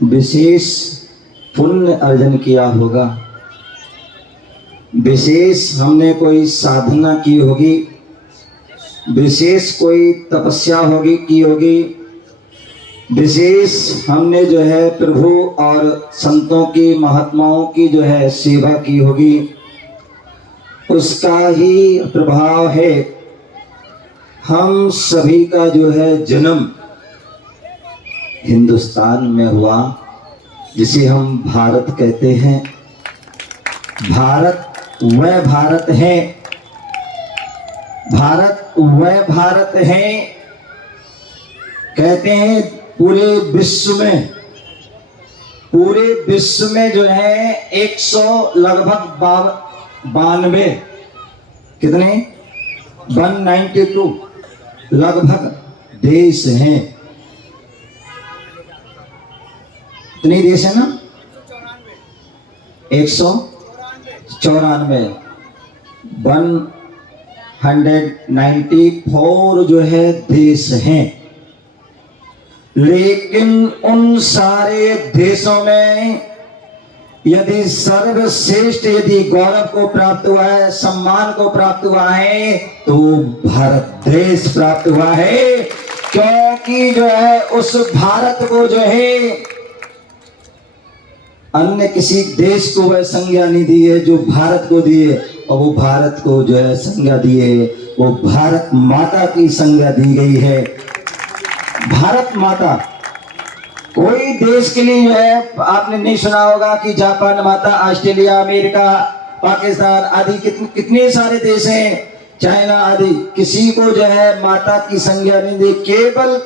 विशेष पुण्य अर्जन किया होगा, विशेष हमने कोई साधना की होगी, विशेष कोई तपस्या होगी की होगी, विशेष हमने जो है प्रभु और संतों की महात्माओं की जो है सेवा की होगी, उसका ही प्रभाव है हम सभी का जो है जन्म हिंदुस्तान में हुआ, जिसे हम भारत कहते हैं। भारत वह भारत है, भारत वह भारत है, कहते हैं पूरे विश्व में जो है 100 लगभग 92 कितने 192 लगभग देश हैं। कितने देश है ना? 194 194 जो है देश हैं। लेकिन उन सारे देशों में यदि सर्वश्रेष्ठ यदि गौरव को प्राप्त हुआ है, सम्मान को प्राप्त हुआ है, तो भारत देश प्राप्त हुआ है। क्योंकि जो है उस भारत को जो है अन्य किसी देश को वह संज्ञा नहीं दी है जो भारत को दिए, और वो भारत को जो है संज्ञा दी है, वो भारत माता की संज्ञा दी गई है। भारत माता कोई देश के लिए जो है आपने नहीं सुना होगा कि जापान माता, ऑस्ट्रेलिया, अमेरिका, पाकिस्तान आदि कितने सारे देश हैं, चाइना आदि, किसी को जो है माता की संज्ञा नहीं दी। केवल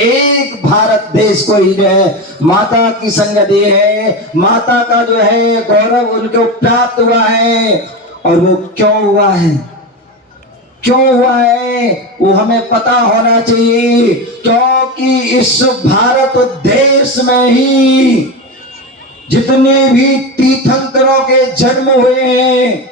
एक भारत देश को ही जो है माता की संज्ञा दी है। माता का जो है गौरव उनको प्राप्त हुआ है। और वो क्यों हुआ है, क्यों हुआ है वो हमें पता होना चाहिए। क्योंकि इस भारत देश में ही जितने भी तीर्थंकरों के जन्म हुए हैं,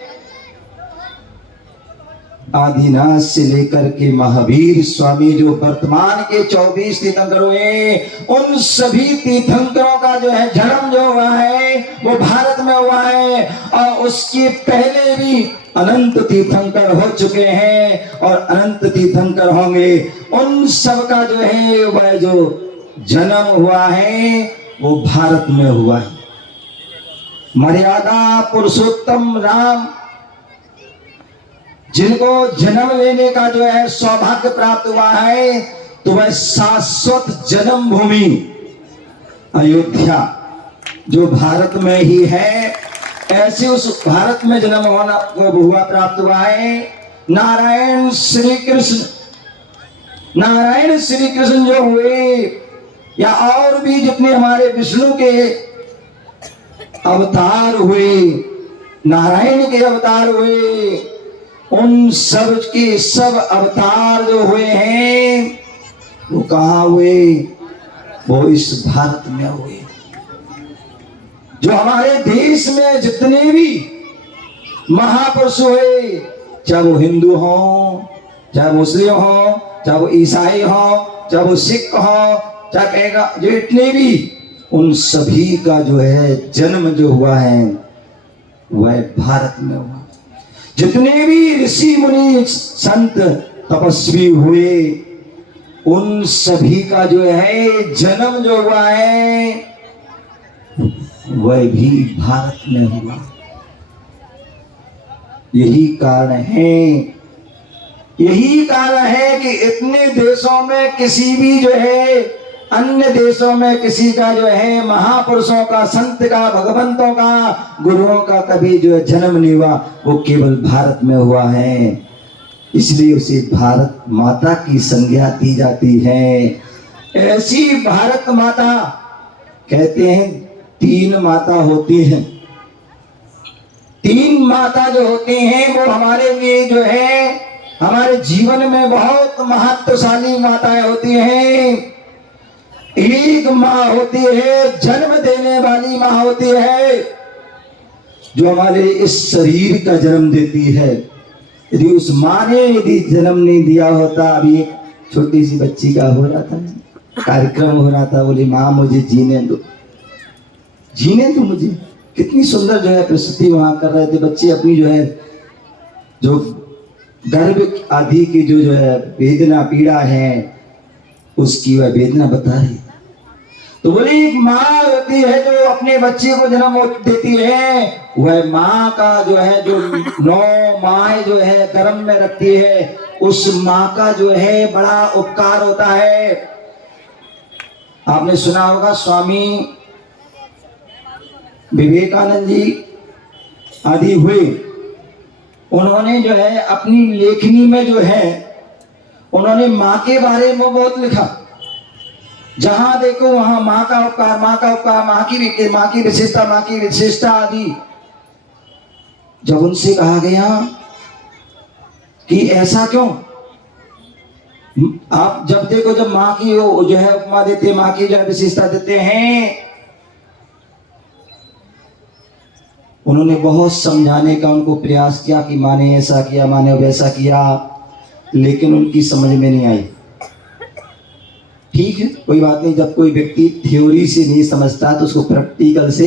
आदिनाथ से लेकर के महावीर स्वामी जो वर्तमान के 24 तीर्थंकर हुए, उन सभी तीर्थंकरों का जो है जन्म जो हुआ है वो भारत में हुआ है। और उसके पहले भी अनंत तीर्थंकर हो चुके हैं और अनंत तीर्थंकर होंगे। उन सब का जो है वह जो जन्म हुआ है वो भारत में हुआ है। मर्यादा पुरुषोत्तम राम जिनको जन्म लेने का जो है सौभाग्य प्राप्त हुआ है, तो वह शाश्वत जन्मभूमि अयोध्या जो भारत में ही है, ऐसे उस भारत में जन्म होना हुआ प्राप्त हुआ है। नारायण श्री कृष्ण जो हुए, या और भी जितने हमारे विष्णु के अवतार हुए, नारायण के अवतार हुए, उन सब के सब अवतार जो हुए हैं वो कहाँ हुए? वो इस भारत में हुए। जो हमारे देश में जितने भी महापुरुष हुए, चाहे वो हिंदू हो, चाहे मुस्लिम हो, चाहे वो ईसाई हो, चाहे वो सिख हो, चाहे कहेगा जो इतने भी, उन सभी का जो है जन्म जो हुआ है वह भारत में हुआ। जितने भी ऋषि मुनि संत तपस्वी हुए, उन सभी का जो है जन्म जो हुआ है वह भी भारत में हुआ। यही कारण है कि इतने देशों में किसी भी जो है, अन्य देशों में किसी का जो है महापुरुषों का, संत का, भगवंतों का, गुरुओं का कभी जो है जन्म नहीं हुआ, वो केवल भारत में हुआ है। इसलिए उसे भारत माता की संज्ञा दी जाती है। ऐसी भारत माता कहते हैं 3 माता होती हैं। 3 माता जो होती हैं वो हमारे लिए जो है हमारे जीवन में बहुत महत्वशाली माताएं होती हैं। एक माँ होती है जन्म देने वाली माँ होती है, जो हमारे इस शरीर का जन्म देती है। यदि उस माँ ने यदि जन्म नहीं दिया होता, अभी एक छोटी सी बच्ची का हो जाता है, कार्यक्रम हो रहा था, बोली माँ मुझे जीने दो, जीने दो मुझे। कितनी सुंदर जो है प्रस्तुति वहां कर रहे थे बच्चे, अपनी जो है जो गर्भ आदि की जो है वेदना पीड़ा है उसकी वह वेदना बता रही। तो बोले एक माँ होती है जो अपने बच्चे को जन्म देती है, वह माँ का जो है जो 9 माह जो है गर्भ में रखती है, उस माँ का जो है बड़ा उपकार होता है। आपने सुना होगा स्वामी विवेकानंद जी आदि हुए, उन्होंने जो है अपनी लेखनी में जो है उन्होंने माँ के बारे में बहुत लिखा। जहां देखो वहां माँ का उपकार, माँ का उपकार, माँ की विशेषता, माँ की विशेषता आदि। जब उनसे कहा गया कि ऐसा क्यों, आप जब देखो जब माँ की जो है उपमा देते हैं, माँ की जो है विशेषता देते हैं, उन्होंने बहुत समझाने का उनको प्रयास किया कि माँ ने ऐसा किया, माँ ने वैसा किया, लेकिन उनकी समझ में नहीं आई। ठीक है, कोई बात नहीं, जब कोई व्यक्ति थ्योरी से नहीं समझता तो उसको प्रैक्टिकल से।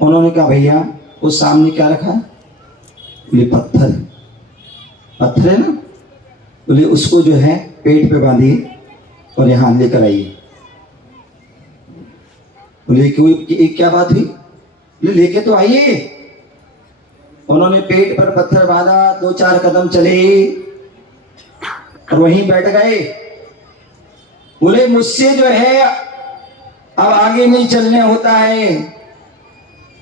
उन्होंने कहा भैया वो सामने क्या रखा है, बोले पत्थर, पत्थर है ना, बोले उसको जो है पेट पे बांधिए और यहाँ लेकर आइए। बोले कोई क्या बात हुई, बोले लेके तो आइए। उन्होंने पेट पर पत्थर बांधा, 2-4 कदम चले और वहीं बैठ गए। बोले मुझसे जो है अब आगे नहीं चलने होता है।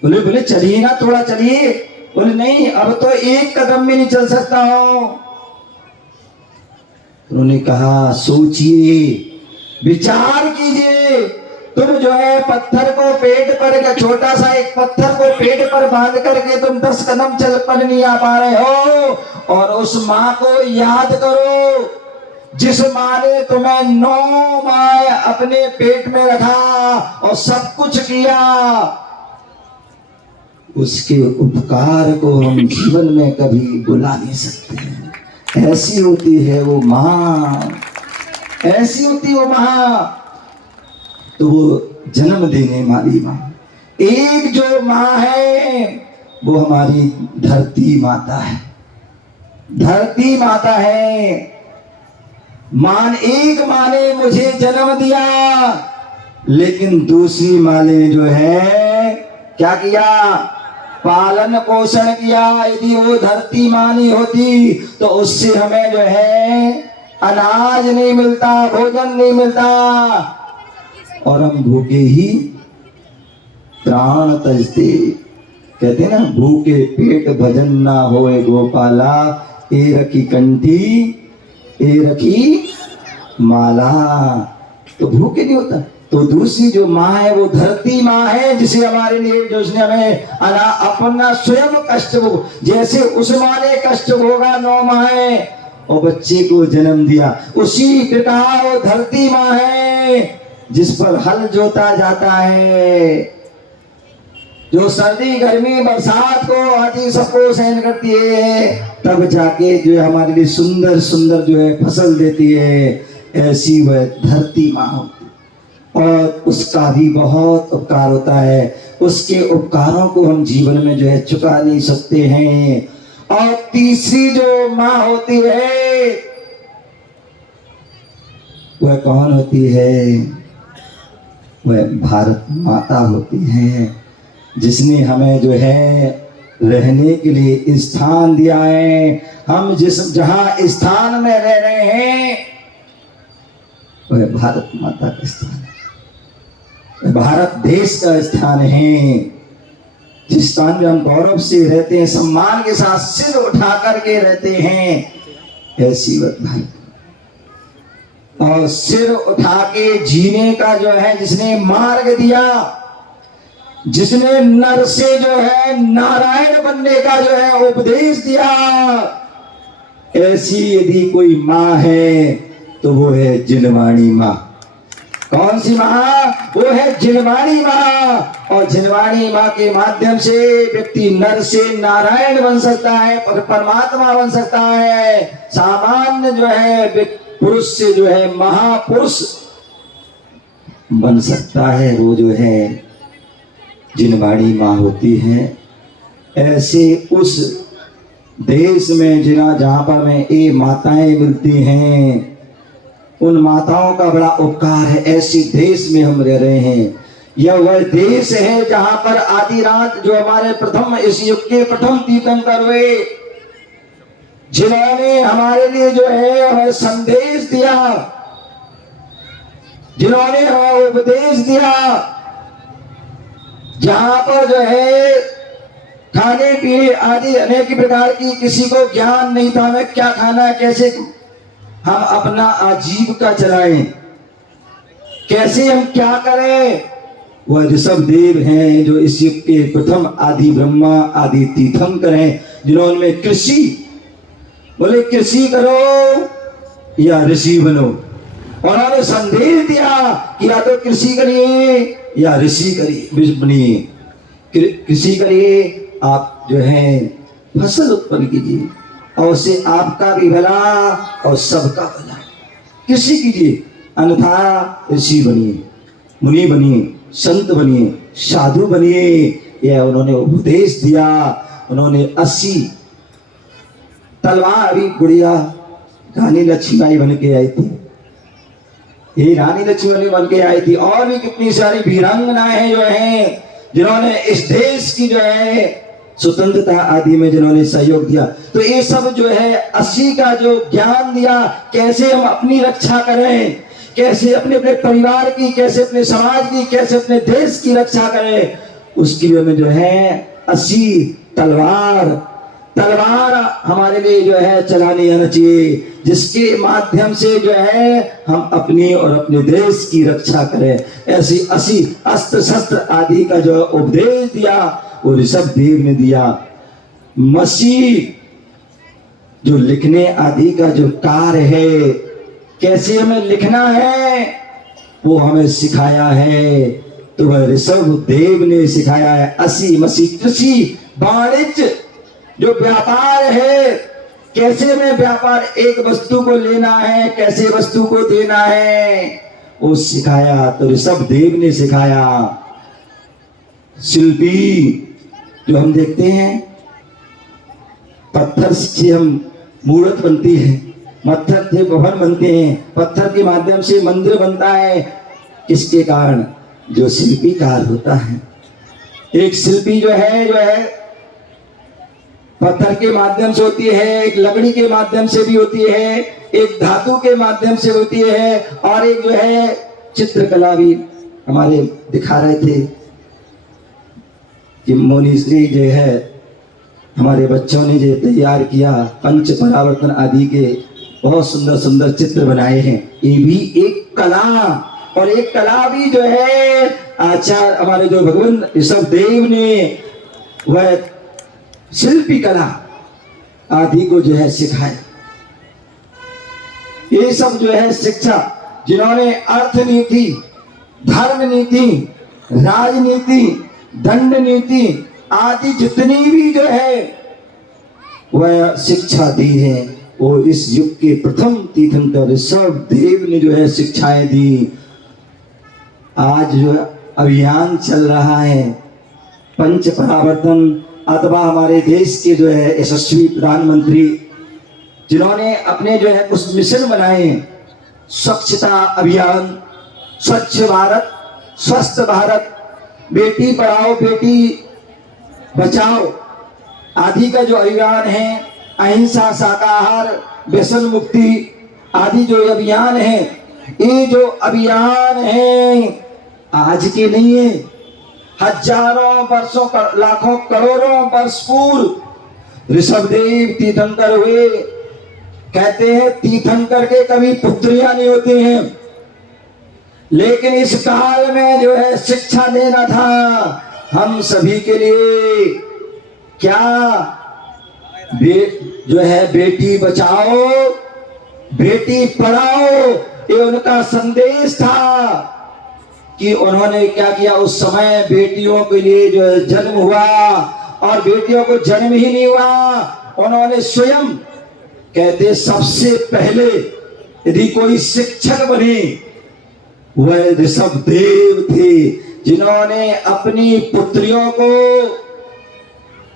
बोले चलिए ना, थोड़ा चलिए। बोले नहीं, अब तो 1 कदम में नहीं चल सकता हूं। उन्होंने कहा सोचिए, विचार कीजिए, तुम जो है पत्थर को पेट पर, छोटा सा एक पत्थर को पेट पर बांध करके तुम 10 कदम चल पर नहीं आ पा रहे हो, और उस माँ को याद करो जिस माँ ने तुम्हें 9 माह अपने पेट में रखा और सब कुछ किया। उसके उपकार को हम जीवन में कभी भुला नहीं सकते। ऐसी होती है वो माँ, ऐसी होती वो माँ। तो वो जन्म देने वाली माँ, एक जो माँ है वो हमारी धरती माता है, धरती माता है। एक माँ ने मुझे जन्म दिया, लेकिन दूसरी माँ ने जो है क्या किया, पालन पोषण किया। यदि वो धरती माँ नहीं होती तो उससे हमें जो है अनाज नहीं मिलता, भोजन नहीं मिलता, और हम भूखे ही प्राण तजते। कहते हैं ना, भूखे पेट भजन ना होए गोपाला, ए रखी कंठी ए रखी माला। तो भूखे नहीं होता। तो दूसरी जो माँ है वो धरती माँ है, जिसे हमारे लिए, जो उसने हमें अपना स्वयं कष्ट, जैसे उस माँ ने कष्ट भोगा 9 माह और बच्चे को जन्म दिया, उसी प्रकार वो धरती माँ है जिस पर हल जोता जाता है, जो सर्दी गर्मी बरसात को आदि सबको सहन करती है, तब जाके जो है हमारे लिए सुंदर सुंदर जो है फसल देती है। ऐसी वह धरती माँ होती है, और उसका भी बहुत उपकार होता है। उसके उपकारों को हम जीवन में जो है चुका नहीं सकते हैं। और तीसरी जो माँ होती है वह कौन होती है, वह भारत माता होती है, जिसने हमें जो है रहने के लिए स्थान दिया है। हम जहां स्थान में रह रहे हैं वह भारत माता का स्थान है, भारत देश का स्थान है, जिस स्थान में हम गौरव से रहते हैं, सम्मान के साथ सिर उठा करके रहते हैं। ऐसी वह भारत, और सिर उठा के जीने का जो है जिसने मार्ग दिया, जिसने नर से जो है नारायण बनने का जो है उपदेश दिया, ऐसी यदि कोई माँ है तो वो है जिनवाणी माँ। कौन सी माँ, वो है जिनवाणी माँ। और जिनवाणी माँ के माध्यम से व्यक्ति नर से नारायण बन सकता है, परमात्मा बन सकता है। सामान्य जो है पुरुष से जो है महापुरुष बन सकता है वो जो है जिनवाड़ी माँ होती है। ऐसे उस देश में जहाँ पर में ये माताएं मिलती हैं, उन माताओं का बड़ा उपकार है। ऐसे देश में हम रह रहे हैं। यह वह देश है जहां पर आदि रात जो हमारे प्रथम इस युग के प्रथम तीर्थंकर हुए, जिन्होंने हमारे लिए जो है हमें संदेश दिया, जिन्होंने हमें उपदेश दिया, जहां पर जो है खाने पीने आदि अनेक प्रकार की किसी को ज्ञान नहीं था, हमें क्या खाना है, कैसे हम अपना आजीविका चलाएं, कैसे हम क्या करें। वह ऋषभ देव हैं जो इस युग के प्रथम आदि ब्रह्मा आदि तीर्थंकर हैं, जिन्होंने कृषि बोले कृषि करो या ऋषि बनो। उन्होंने संदेश दिया कि या तो कृषि करिए या ऋषि करिए, बनिए। कृषि करिए, आप जो है फसल उत्पन्न कीजिए और उससे आपका भी भला और सबका भला। कृषि कीजिए, अन्यथा ऋषि बनिए, मुनि बनिए, संत बनिए, साधु बनिए। यह उन्होंने उपदेश दिया। उन्होंने 80 तलवार, अभी गुड़िया रानी लक्ष्मीबाई बन के आई थी, ये रानी लक्ष्मीबाई बन के आई थी। और भी कितनी सारी वीरांगनाएं जो हैं जिन्होंने इस देश की जो है स्वतंत्रता आदि में जिन्होंने सहयोग दिया। तो ये सब जो है 80 का जो ज्ञान दिया, कैसे हम अपनी रक्षा करें, कैसे अपने अपने परिवार की, कैसे अपने समाज की, कैसे अपने देश की रक्षा करें, उसके लिए हमें जो है 80 तलवार हमारे लिए जो है चलानी आना चाहिए, जिसके माध्यम से जो है हम अपनी और अपने देश की रक्षा करें। ऐसी 80 अस्त्र शस्त्र आदि का जो उपदेश दिया वो ऋषभ देव ने दिया। मसीह जो लिखने आदि का जो कार्य है, कैसे हमें लिखना है वो हमें सिखाया है, तो वह ऋषभ देव ने सिखाया है। 80 मसीह कृषि वाणिज्य जो व्यापार है, कैसे में व्यापार, एक वस्तु को लेना है, कैसे वस्तु को देना है, वो सिखाया, तो ऋषभ देव ने सिखाया। शिल्पी जो हम देखते हैं, पत्थर से हम मूर्त बनती है, पत्थर से भवन बनते हैं, पत्थर के माध्यम से मंदिर बनता है। किसके कारण? जो शिल्पीकार होता है। एक शिल्पी जो है पत्थर के माध्यम से होती है, एक लकड़ी के माध्यम से भी होती है, एक धातु के माध्यम से होती है, और एक जो है चित्रकला भी हमारे दिखा रहे थे कि मोनीश्री जो है हमारे बच्चों ने जो तैयार किया, पंच परावर्तन आदि के बहुत सुंदर सुंदर चित्र बनाए हैं। ये भी एक कला, और एक कला भी जो है आचार्य हमारे जो भगवान ऋषभ देव ने वह शिल्पी कला आदि को जो है सिखाया। ये सब जो है शिक्षा, जिन्होंने अर्थनीति, धर्म नीति, राजनीति, दंड नीति आदि जितनी भी जो है वह शिक्षा दी है, वो इस युग के प्रथम तीर्थंकर ऋषभ देव ने जो है शिक्षाएं दी। आज जो अभियान चल रहा है पंच परावर्तन, अथवा हमारे देश के जो है यशस्वी प्रधानमंत्री जिन्होंने अपने जो है कुछ मिशन बनाए, स्वच्छता अभियान, स्वच्छ भारत, स्वस्थ भारत, बेटी पढ़ाओ बेटी बचाओ आदि का जो अभियान है, अहिंसा, शाकाहार, व्यसन मुक्ति आदि जो अभियान है, ये जो अभियान है आज के नहीं है, हजारों वर्षों, लाखों करोड़ों वर्ष पूर्व ऋषभ देव तीर्थंकर हुए। कहते हैं तीर्थंकर के कभी पुत्रियां नहीं होती हैं, लेकिन इस काल में जो है शिक्षा देना था हम सभी के लिए। क्या जो है बेटी बचाओ बेटी पढ़ाओ, ये उनका संदेश था कि उन्होंने क्या किया। उस समय बेटियों के लिए जो जन्म हुआ, और बेटियों को जन्म ही नहीं हुआ, उन्होंने स्वयं कहते सबसे पहले यदि कोई शिक्षक बने वह ऋषभ देव थे जिन्होंने अपनी पुत्रियों को,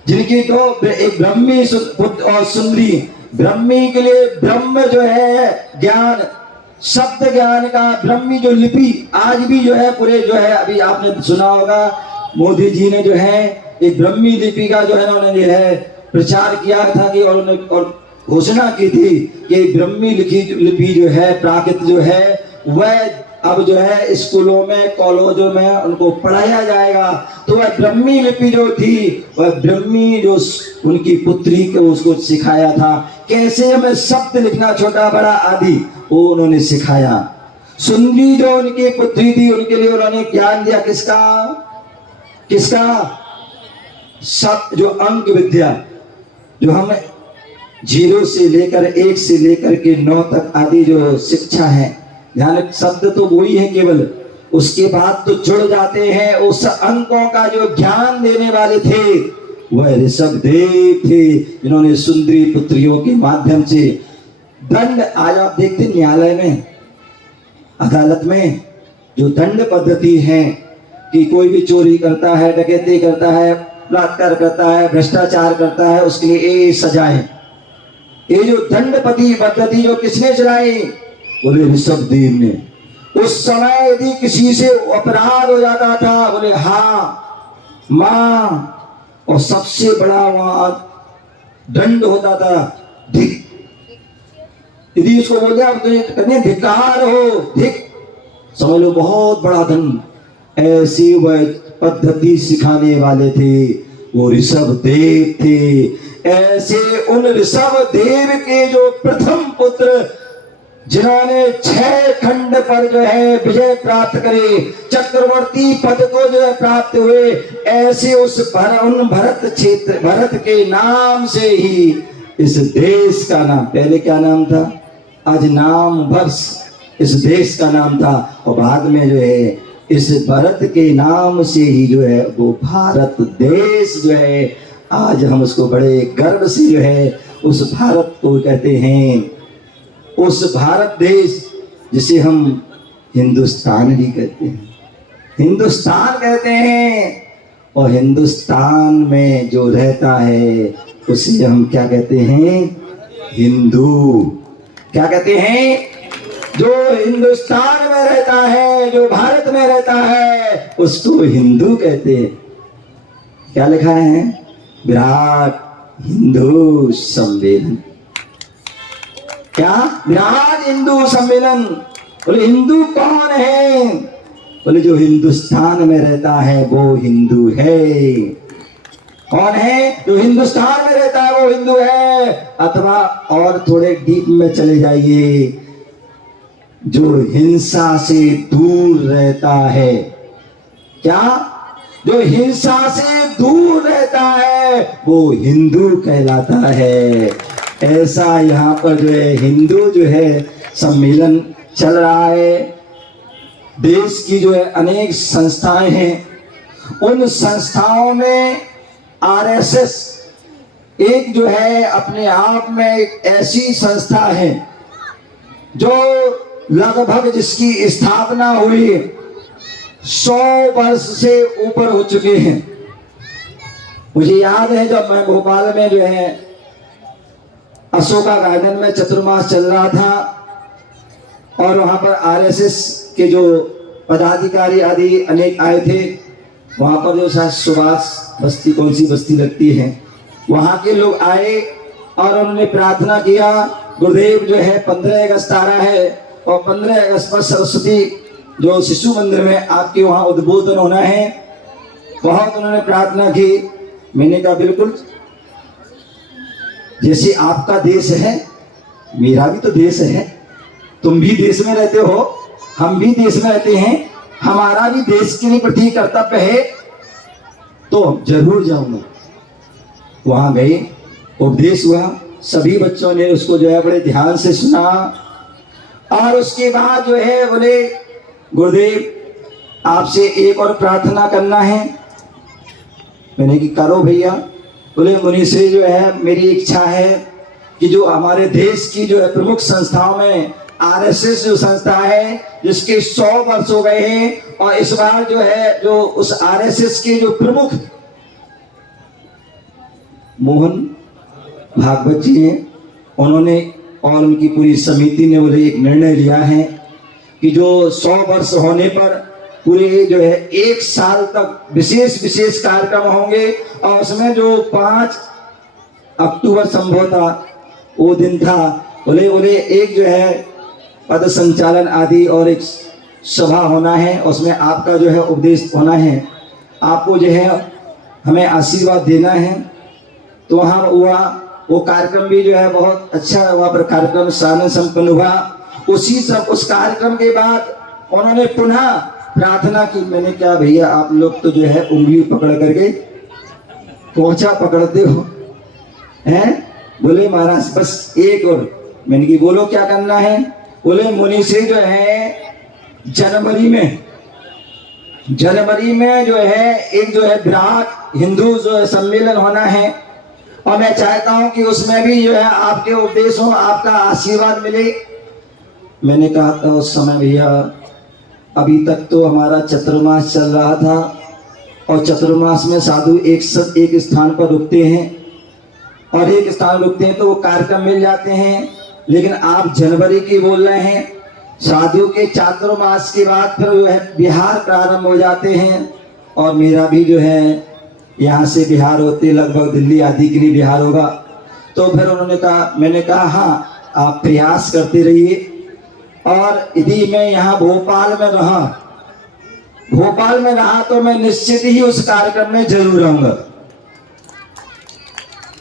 जिनकी दो, एक ब्रह्मी पुत्र और सुंदरी, ब्रह्मी के लिए ब्रह्म जो है ज्ञान, शब्द ज्ञान का ब्रह्मी जो लिपि आज भी जो है पूरे जो है, अभी आपने सुना होगा मोदी जी ने जो है एक ब्रह्मी लिपि का जो है उन्होंने जो है प्रचार किया था कि और उन्होंने और घोषणा की थी कि ब्रह्मी लिपि जो है प्राकृत जो है वह अब जो है स्कूलों में कॉलेजों में उनको पढ़ाया जाएगा। तो वह ब्रह्मी लिपि जो थी वह ब्रह्मी जो उनकी पुत्री को उसको सिखाया था कैसे हमें शब्द लिखना छोटा बड़ा आदि, वो उन्होंने सिखाया। सुंदरी जो उनकी पुत्री थी उनके लिए उन्होंने ज्ञान दिया किसका, किसका शब्द जो अंक विद्या, जो हम 0 से लेकर 1 से लेकर के 9 तक आदि जो शिक्षा है, ध्यान शब्द तो वही है केवल, उसके बाद तो जुड़ जाते हैं उस अंकों का जो ज्ञान देने वाले थे वह ऋषभ देव थे जिन्होंने सुंदरी पुत्रियों के माध्यम से दंड, आज आप देखते न्यायालय में अदालत में जो दंड पद्धति है कि कोई भी चोरी करता है, डकैती करता है, बलात्कार करता है, भ्रष्टाचार करता है, उसके लिए ये सजाएं, ये जो दंड पद्धति जो किसने चलाई, बोले ऋषभ देव ने। उस समय यदि किसी से अपराध हो जाता था बोले हाँ मां, और सबसे बड़ा वहां दंड होता था धिक, यदि उसको बोल दिया तो धिक्कार हो, धिक, समझ लो बहुत बड़ा दंड। ऐसी वह पद्धति सिखाने वाले थे वो ऋषभ देव थे। ऐसे उन ऋषभ देव के जो प्रथम पुत्र जिन्होंने 6 खंड पर जो है विजय प्राप्त करे, चक्रवर्ती पद को जो है प्राप्त हुए, ऐसे उस उन भरत क्षेत्र, भरत के नाम से ही इस देश का नाम, पहले क्या नाम था, आज नाम वर्ष इस देश का नाम था, और बाद में जो है इस भरत के नाम से ही जो है वो भारत देश जो है आज हम उसको बड़े गर्व से जो है उस भारत को कहते हैं, उस भारत देश जिसे हम हिंदुस्तान भी कहते हैं, हिंदुस्तान कहते हैं। और हिंदुस्तान में जो रहता है उसे हम क्या कहते हैं, हिंदू। क्या कहते हैं, जो हिंदुस्तान में रहता है, जो भारत में रहता है उसको हिंदू कहते हैं। क्या लिखा है, विराट हिंदू सम्मेलन, क्या विराट हिंदू सम्मेलन। बोले हिंदू कौन है, बोले जो हिंदुस्तान में रहता है वो हिंदू है। कौन है, जो हिंदुस्तान में रहता है वो हिंदू है। अथवा और थोड़े डीप में चले जाइए, जो हिंसा से दूर रहता है, क्या, जो हिंसा से दूर रहता है वो हिंदू कहलाता है। ऐसा यहाँ पर जो है हिंदू जो है सम्मेलन चल रहा है। देश की जो है अनेक संस्थाएं हैं, उन संस्थाओं में आरएसएस एक जो है अपने आप में एक ऐसी संस्था है जो लगभग जिसकी स्थापना हुई 100 वर्ष से ऊपर हो चुके हैं। मुझे याद है जब मैं भोपाल में जो है अशोका गार्डन में चतुर्मास चल रहा था और वहां पर आरएसएस के जो पदाधिकारी आदि अनेक आए थे, वहां पर जो शायद सुभाष बस्ती, कौन सी बस्ती लगती है, वहां के लोग आए और उन्होंने प्रार्थना किया, गुरुदेव जो है 15 अगस्त आ रहा है और 15 अगस्त पर सरस्वती जो शिशु मंदिर में आपके वहां उद्बोधन होना है। बहुत उन्होंने प्रार्थना की। मैंने कहा बिल्कुल, जैसे आपका देश है मेरा भी तो देश है, तुम भी देश में रहते हो, हम भी देश में रहते हैं, हमारा भी देश के लिए प्रति कर्तव्य है, तो जरूर जाऊंगा। वहां गए, उपदेश हुआ, सभी बच्चों ने उसको जो है बड़े ध्यान से सुना और उसके बाद जो है बोले गुरुदेव आपसे एक और प्रार्थना करना है। मैंने कि करो भैया। बोले मुनि से जो है मेरी इच्छा है कि जो हमारे देश की जो है प्रमुख संस्थाओं में आरएसएस जो संस्था है जिसके 100 वर्ष हो गए हैं, और इस बार जो है जो उस आरएसएस के जो प्रमुख मोहन भागवत जी हैं, उन्होंने और उनकी पूरी समिति ने बोले एक निर्णय लिया है कि जो 100 वर्ष होने पर पूरे जो है 1 साल तक विशेष विशेष कार्यक्रम होंगे, और उसमें जो 5 अक्टूबर संभव था वो दिन था, बोले एक जो है पद संचालन आदि और एक सभा होना है, उसमें आपका जो है उपदेश होना है, आपको जो है हमें आशीर्वाद देना है। तो वहाँ हुआ वो कार्यक्रम भी जो है बहुत अच्छा, वहाँ पर कार्यक्रम साधन संपन्न हुआ। उस कार्यक्रम के बाद उन्होंने पुनः प्रार्थना की। मैंने कहा भैया आप लोग तो जो है उंगली पकड़ करके पोंछा पकड़ते हो हैं। बोले महाराज बस एक और। मैंने की बोलो क्या करना है। बोले मुनि से जो है जनवरी में जो है एक जो है विराट हिंदू जो है सम्मेलन होना है, और मैं चाहता हूं कि उसमें भी जो है आपके उपदेश हो, आपका आशीर्वाद मिले। मैंने कहा था उस समय भैया अभी तक तो हमारा चतुर्मास चल रहा था, और चतुर्मास में साधु एक स्थान पर रुकते हैं, और एक स्थान रुकते हैं तो वो कार्यक्रम मिल जाते हैं। लेकिन आप जनवरी की बोल रहे हैं, साधु के चातुर्मास के बाद फिर जो है बिहार प्रारंभ हो जाते हैं, और मेरा भी जो है यहाँ से बिहार होते लगभग दिल्ली आदि के लिए बिहार होगा। तो फिर उन्होंने कहा, मैंने कहा हाँ आप प्रयास करते रहिए, और यदि मैं यहाँ भोपाल में रहा तो मैं निश्चित ही उस कार्यक्रम में जरूर रहूंगा।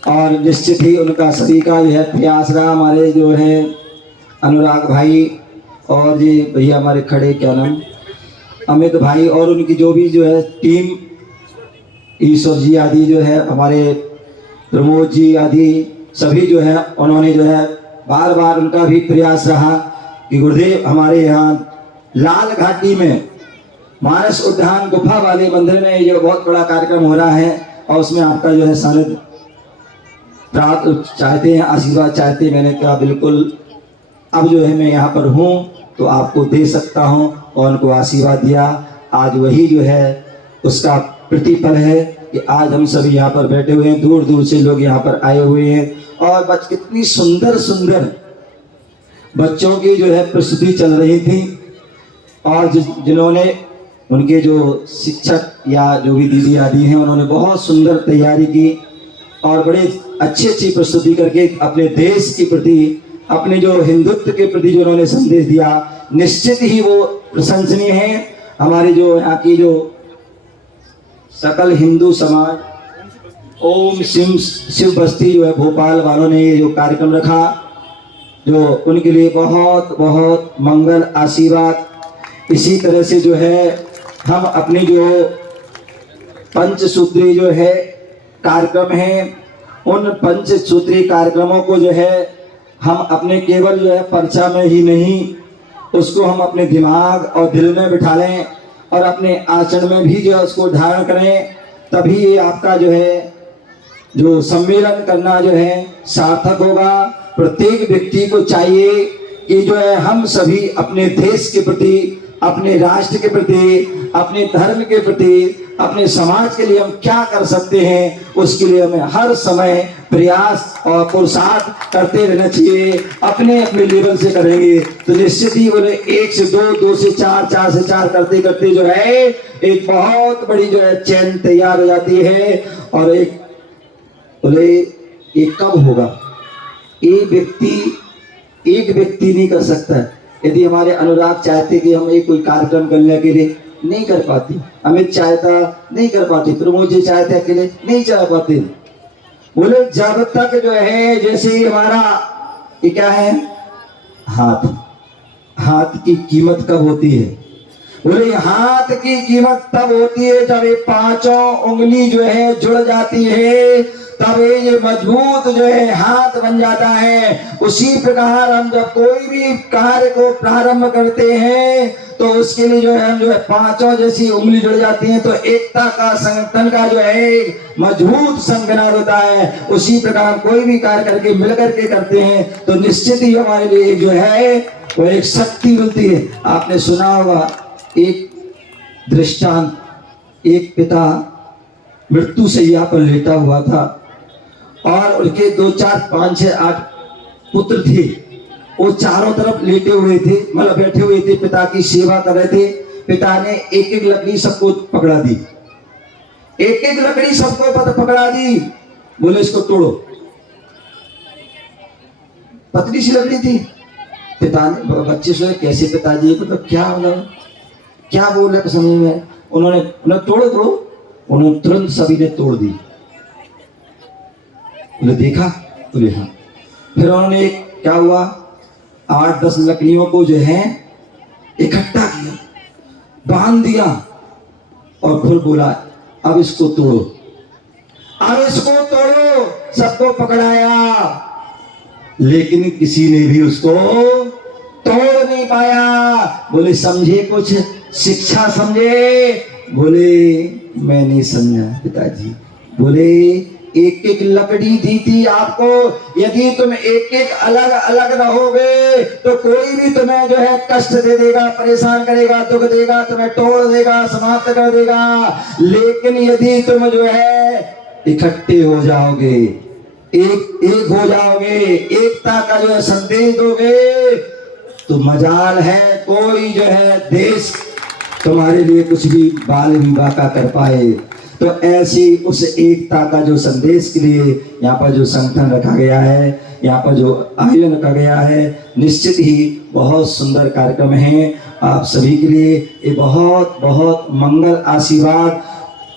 और निश्चित ही उनका सभी का जो है प्रयास रहा। हमारे जो है अनुराग भाई और जी भैया हमारे खड़े क्या नाम अमित भाई, और उनकी जो भी जो है टीम ईश्वर जी आदि जो है हमारे प्रमोद जी आदि सभी जो है उन्होंने जो है बार बार उनका भी प्रयास रहा कि गुरुदेव हमारे यहाँ लाल घाटी में मानस उद्यान गुफा वाले मंदिर में ये बहुत बड़ा कार्यक्रम हो रहा है, और उसमें आपका जो है सानिध्य प्राप्त चाहते हैं, आशीर्वाद चाहते हैं। मैंने कहा बिल्कुल, अब जो है मैं यहाँ पर हूँ तो आपको दे सकता हूँ, और उनको आशीर्वाद दिया। आज वही जो है उसका प्रतिफल है कि आज हम सभी यहाँ पर बैठे हुए हैं, दूर दूर से लोग यहाँ पर आए हुए हैं, और कितनी सुंदर सुंदर बच्चों की जो है प्रस्तुति चल रही थी, और जिन्होंने उनके जो शिक्षक या जो भी दीदी आदि हैं उन्होंने बहुत सुंदर तैयारी की, और बड़े अच्छी प्रस्तुति करके अपने देश के प्रति, अपने जो हिंदुत्व के प्रति जो उन्होंने संदेश दिया, निश्चित ही वो प्रशंसनीय है। हमारे जो यहाँ की जो सकल हिंदू समाज ओम शिव बस्ती जो है भोपाल वालों ने ये जो कार्यक्रम रखा, जो उनके लिए बहुत बहुत मंगल आशीर्वाद। इसी तरह से जो है हम अपनी जो पंचसूत्री जो है कार्यक्रम है, उन पंचसूत्री कार्यक्रमों को जो है हम अपने केवल जो है पर्चा में ही नहीं, उसको हम अपने दिमाग और दिल में बिठा लें, और अपने आचरण में भी जो है उसको धारण करें, तभी ये आपका जो है जो सम्मेलन करना जो है सार्थक होगा। प्रत्येक व्यक्ति को चाहिए कि जो है हम सभी अपने देश के प्रति, अपने राष्ट्र के प्रति, अपने धर्म के प्रति, अपने समाज के लिए हम क्या कर सकते हैं, उसके लिए हमें हर समय प्रयास और पुरुषार्थ करते रहना चाहिए। अपने अपने लेवल से करेंगे तो निश्चित ही बोले 1 से 2, 2 से 4, 4 से 4 करते करते जो है एक बहुत बड़ी जो है चैन तैयार हो जाती है। और एक बोले ये कब होगा, एक व्यक्ति नहीं कर सकता है। यदि हमारे अनुराग चाहते कि हम एक कोई कार्यक्रम करने के लिए नहीं कर पाते, अमित चाहता नहीं कर पाते, प्रमोद जी चाहते अकेले नहीं चला पाते। बोले जब तक जो है जैसे हमारा ये क्या है हाथ की कीमत कब होती है। बोले हाथ की कीमत तब होती है जब ये 5 उंगली जो है जुड़ जाती है, तब ये मजबूत जो है हाथ बन जाता है। उसी प्रकार हम जब कोई भी कार्य को प्रारंभ करते हैं तो उसके लिए जो है हम जो है 5 जैसी उंगली जुड़ जाती हैं, तो एकता का संगठन का जो है मजबूत संगठन होता है। उसी प्रकार कोई भी कार्य करके मिलकर के करते हैं तो निश्चित ही हमारे लिए जो है वो एक शक्ति मिलती है। आपने सुना होगा एक दृष्टांत, एक पिता मृत्यु शैया पर लेटा हुआ था और उनके 2, 4, 5, 6, 8 पुत्र थे। वो चारों तरफ लेटे हुए थे, मतलब बैठे हुए थे, पिता की सेवा कर रहे थे। पिता ने एक एक लकड़ी सबको पकड़ा दी, एक एक लकड़ी सबको पकड़ा दी, बोले इसको तोड़ो। पतली सी लकड़ी थी। पिता ने, बच्चे सोचे कैसे पिताजी, मतलब क्या होगा, क्या बोल रहे समझ में। उन्होंने तोड़ो, उन्होंने तुरंत सभी ने तोड़ दी। बोले देखा, बोले हाँ। फिर उन्होंने क्या हुआ, 8-10 लकड़ियों को जो है इकट्ठा किया, बांध दिया और फिर बोला अब इसको तोड़ो, अब इसको तोड़ो। सबको पकड़ाया, लेकिन किसी ने भी उसको तोड़ नहीं पाया। बोले समझे कुछ शिक्षा समझे? बोले मैं नहीं समझा पिताजी। बोले एक एक लकड़ी दी थी आपको, यदि तुम एक एक अलग अलग रहोगे तो कोई भी तुम्हें जो है कष्ट दे देगा, परेशान करेगा, दुख देगा, तुम्हें तोड़ देगा, समाप्त कर देगा। लेकिन यदि तुम जो है इकट्ठे हो जाओगे, एक हो जाओगे, एकता का जो है संदेश दोगे, तो मजाल है कोई जो है देश तुम्हारे लिए कुछ भी बाल विवाह का कर पाए। तो ऐसी उस एकता का जो संदेश के लिए यहाँ पर जो संगठन रखा गया है, यहाँ पर जो आयोजन रखा गया है, निश्चित ही बहुत सुंदर कार्यक्रम है। आप सभी के लिए ये बहुत बहुत मंगल आशीर्वाद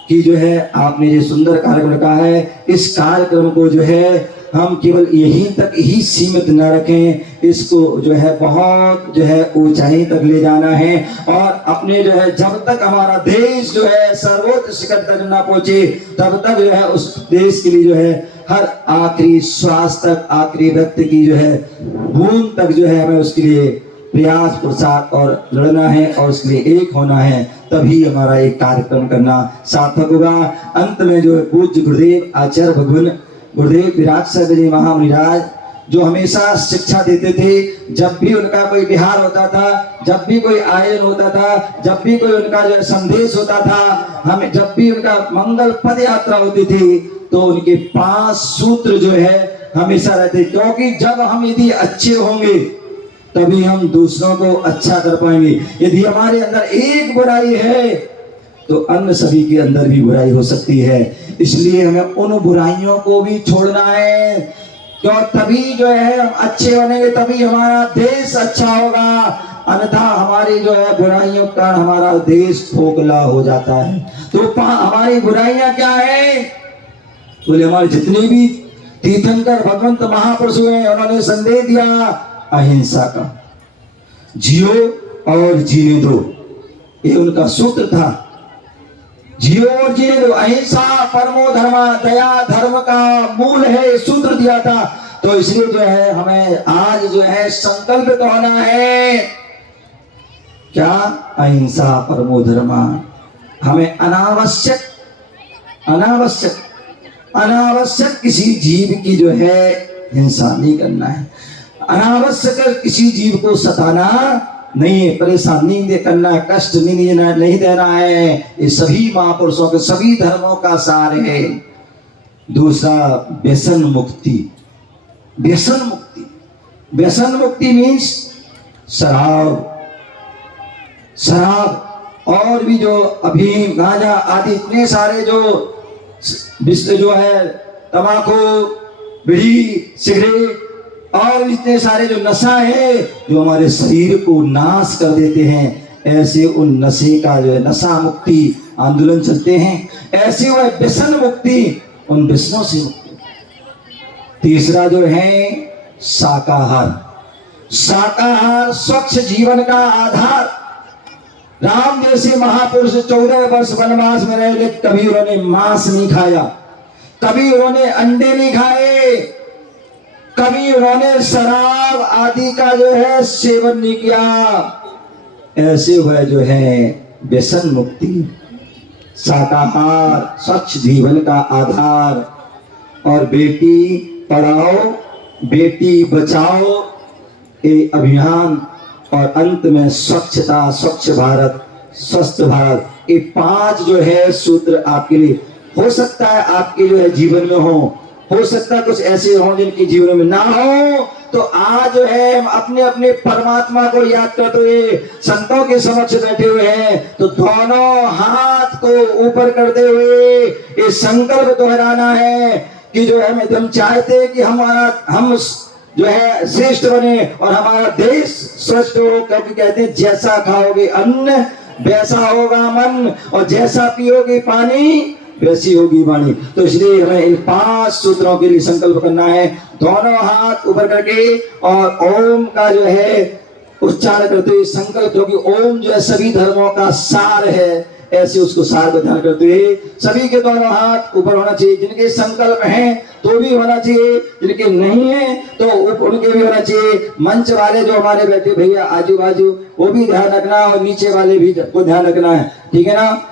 की जो है आपने ये सुंदर कार्यक्रम रखा है। इस कार्यक्रम को जो है हम केवल यहीं तक ही सीमित न रखें, इसको जो है बहुत जो है ऊंचाई तक ले जाना है और अपने जो है जब तक हमारा देश जो है सर्वोच्च शिखर तक ना पहुंचे तब तक जो है उस देश के लिए जो है हर आखिरी श्वास तक, आखिरी व्यक्ति की जो है बूंद तक जो है हमें उसके लिए प्रयास पुरुषार्थ और लड़ना है और उसके लिए एक होना है, तभी हमारा एक कार्यक्रम करना सार्थक होगा। अंत में जो है पूज्य गुरुदेव आचार्य भगवान गुरुदेव विराट साहब जी महामुनिराज जो हमेशा शिक्षा देते थे, जब भी उनका कोई विहार होता था, जब भी कोई आयोजन होता था, जब भी कोई उनका जो संदेश होता था, हमें जब भी उनका मंगल पद यात्रा होती थी तो उनके 5 सूत्र जो है हमेशा रहते, क्योंकि जब हम यदि अच्छे होंगे तभी हम दूसरों को अच्छा कर पाएंगे। यदि हमारे अंदर एक बुराई है तो अन्य सभी के अंदर भी बुराई हो सकती है। इसलिए हमें उन बुराइयों को भी छोड़ना है, क्यों तभी जो है हम अच्छे बनेंगे, तभी हमारा देश अच्छा होगा। अन्यथा हमारी जो है बुराइयों का हमारा देश खोखला हो जाता है। तो हमारी बुराइयां क्या है? बोले हमारे जितने भी तीर्थंकर भगवंत महापुरुष हुए उन्होंने संदेश दिया अहिंसा का, जियो और जीने दो, ये उनका सूत्र था। जियो और जीने दो, अहिंसा परमो धर्मा, दया धर्म का मूल है, सूत्र दिया था। तो इसलिए जो है हमें आज जो है संकल्पित होना है क्या? अहिंसा परमो धर्मा। हमें अनावश्यक किसी जीव की जो है हिंसा नहीं करना है, अनावश्यक किसी जीव को सताना नहीं है, परेशानी नहीं करना है, कष्ट नहीं देना है। ये सभी महापुरुषों के सभी धर्मों का सार है। दूसरा व्यसन मुक्ति। व्यसन मुक्ति मीन्स शराब और भी जो अभी गांजा आदि इतने सारे जो है तंबाकू, बीड़ी, सिगरेट और इतने सारे जो नशा है जो हमारे शरीर को नाश कर देते हैं, ऐसे उन नशे का जो है नशा मुक्ति आंदोलन चलते हैं। ऐसे वह व्यसन मुक्ति, उन व्यसनों से मुक्ति। तीसरा जो है शाकाहार स्वच्छ जीवन का आधार। राम जैसे महापुरुष 14 वर्ष वनवास में रहे, कभी उन्होंने मांस नहीं खाया, कभी उन्होंने अंडे नहीं खाए, कभी उन्होंने शराब आदि का जो है सेवन नहीं किया। ऐसे वह जो है व्यसन मुक्ति, शाकाहार, स्वच्छ जीवन का आधार। और बेटी पढ़ाओ बेटी बचाओ ये अभियान और अंत में स्वच्छता, स्वच्छ भारत, स्वस्थ भारत। ये 5 जो है सूत्र आपके लिए हो सकता है आपके जो है जीवन में हो सकता है कुछ ऐसे हो जिनके जीवन में ना हो। तो आज जो है हम अपने अपने परमात्मा को याद करते हुए संतों के समक्ष बैठे हुए हैं, तो दोनों हाथ को ऊपर करते हुए ये संकल्प दोहराना है कि जो है हम चाहते हैं कि हम जो है श्रेष्ठ बने और हमारा देश श्रेष्ठ हो। क्योंकि कहते हैं जैसा खाओगे अन्न वैसा होगा मन, और जैसा पियोगे पानी वैसी होगी वाणी। तो इसलिए हमें इन 5 सूत्रों के लिए संकल्प करना है, दोनों हाथ ऊपर करके और ओम का जो है उच्चारण करते हुए संकल्प, क्योंकि ओम जो है सभी धर्मों का सार है, ऐसे उसको सार का ध्यान करते हुए सभी के दोनों हाथ ऊपर होना चाहिए। जिनके संकल्प हैं तो भी होना चाहिए, जिनके नहीं है तो उनके भी होना चाहिए। मंच वाले जो हमारे बैठे भैया आजू बाजू वो भी ध्यान रखना, और नीचे वाले भी को ध्यान रखना है, ठीक है ना।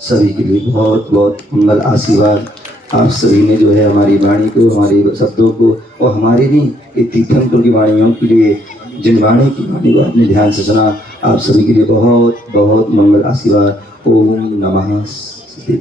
सभी के लिए बहुत बहुत मंगल आशीर्वाद। आप सभी ने जो है हमारी वाणी को, हमारे शब्दों को, और हमारे नहीं ये तीर्थंकर की वाणियों के लिए, जिन वाणी की वाणी को आपने ध्यान से सुना, आप सभी के लिए बहुत बहुत मंगल आशीर्वाद। ओम नमः शिवाय।